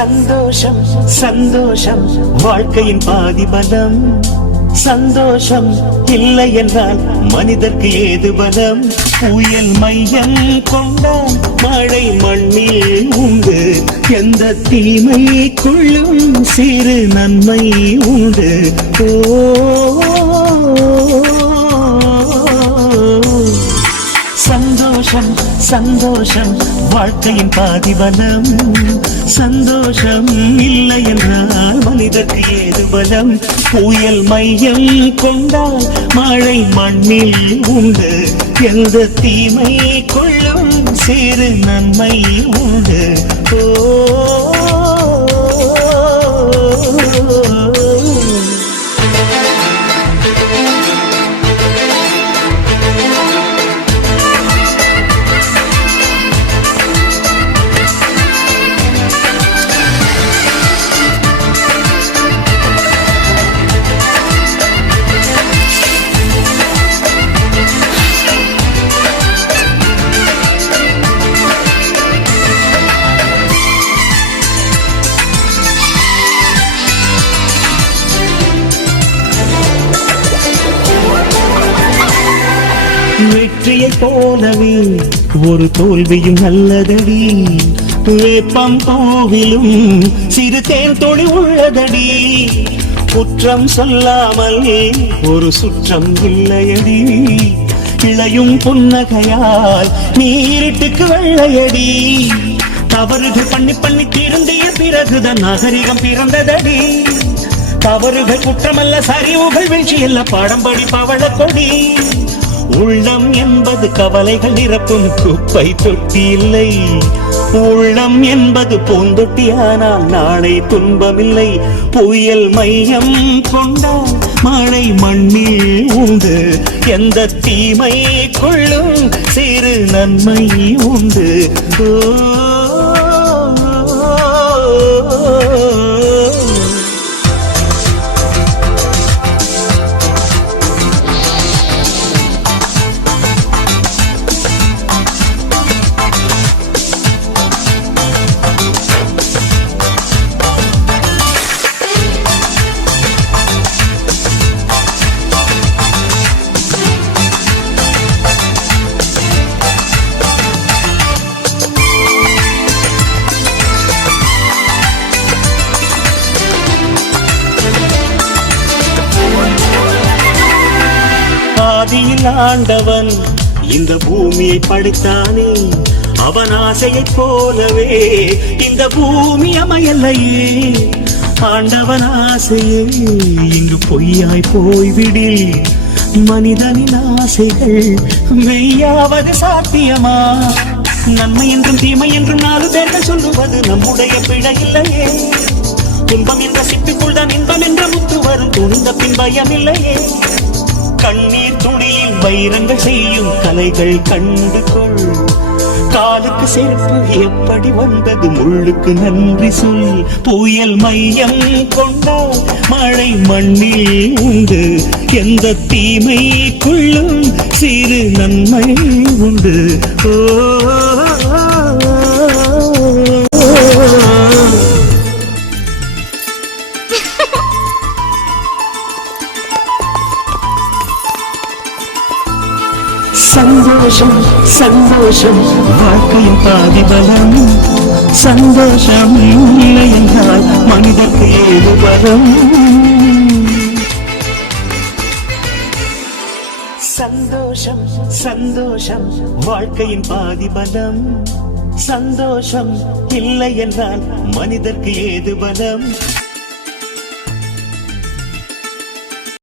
சந்தோஷம் சந்தோஷம் வாழ்க்கையின் பாதி பலம். சந்தோஷம் இல்லை என்றால் மனிதர்க்கு ஏது பலம்? புயல் மையம் கொண்டால் மழை மண்ணில் உண்டு. எந்த தீமைக்குள்ளும் சிறு நன்மை உண்டு. சந்தோஷம் சந்தோஷம் வாழ்க்கையின் பாதி பலம். சந்தோஷம் இல்லை என்றால் மனிதர்க்கு ஏது பலம்? புயல் மையம் கொண்டால் மழை மண்ணில் உண்டு. எந்த தீமை கொள்ளும் சிறு நன்மை உண்டு. வெற்றியை போலவே ஒரு தோல்வியும் நல்லதடி. வேப்பம் பூவிலும் சிறு தேன் தொழி உள்ளதடி. குற்றம் சொல்லாமல் ஒரு சுற்றம் இல்லையடி. இளையும் புன்னகையால் நீரிட்டுக்கு வெள்ளையடி. தவறுகள் பண்ணி பண்ணி திருந்திய பிறகுதான் நாகரிகம் பிறந்ததடி. தவறுகள் குற்றமல்ல, சரிவுகள் வீழ்ச்சி அல்ல, பாடம்படி பவள கொடி. உள்ளம் என்பது கவலைகள் நிரப்பும் குப்பை தொட்டி இல்லை. உள்ளம் என்பது பூந்தொட்டி, ஆனால் நாளை துன்பமில்லை. புயல் மையம் கொண்டால் மழை மண்ணில் உண்டு. எந்த தீமை கொள்ளும் சிறு நன்மை உண்டு. ஆதியில் ஆண்டவன் இந்த பூமியை படைத்தானே. அவன் ஆசையைப் போலவே இந்த பூமி அமையலையே. ஆண்டவன் ஆசையே இங்கு பொய்யாய் போய்விடில். மனிதனின் ஆசைகள் மெய்யாவது சாத்தியமா? நன்மை என்றும் தீமை என்றும் 4 பேர்கள் சொல்லுவது நம்முடைய பிழை இல்லையே. துன்பம் என்ற சிப்பிக்குள் தான் இன்பம் என்ற முத்து வரும். துணிந்த பின் பயம் இல்லையே. கண்ணீர் துணியில் வைரங்கள் செய்யும் கலைகள் கண்டு கொள். காலுக்கு செருப்பு எப்படி வந்தது, முள்ளுக்கு நன்றி சொல். புயல் மையம் கொண்டால் மழை மண்ணில் உண்டு. எந்த தீமைக்குள்ளும் சிறு நன்மை உண்டு. சந்தோஷம் சந்தோஷம் வாழ்க்கையின் பாதி பலம். சந்தோஷம் இல்லை என்றால் மனிதர்க்கு ஏது பலம்? சந்தோஷம் சந்தோஷம் வாழ்க்கையின் பாதி பலம். சந்தோஷம் இல்லை என்றால் மனிதர்க்கு ஏது பலம்?